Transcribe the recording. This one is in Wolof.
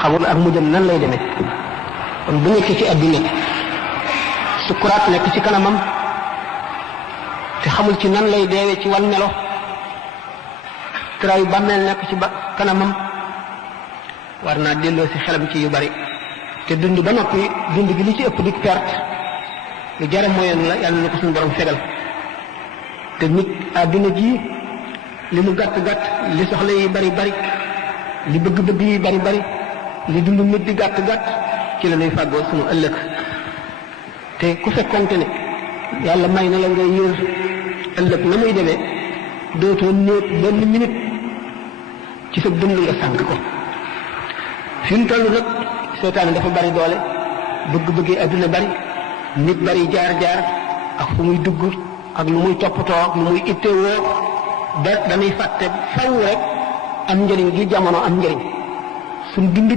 xamul ak mujjam nan lay demee kon bu nekk ci àddina sukuraat nekk ci kanamam te xamul ci nan lay deewee ci wan melo tëraayu bàmmeel nekk ci kanamam war naa delloo si xelam ci yu bari te dund ba noppi dund gi li ci ëpp di perte lu jara moyen la yàlla na ko suñu borom fegal te nit àddina ji li mu gàtt gàtt li soxla yi bari bari li bëgg-bëgg yi bari bari li dund nit di gàtt gàtt ci la ñuy fàggoo suñu ëllëg te ku fekkonte ne yàlla may na la nga yër ëllëg na muy demee dootoo néet benn minute ci sa dund nga sànq ko fi mu toll nag seytaane dafa bari doole bëgg-bëggee àdduna bari nit bari jaar-jaar ak fu muy dugg ak lu muy toppatoo ak lu muy ittewoo ba dañuy fàtte faw rek am njëriñ gi jamono am njëriñ suñ dund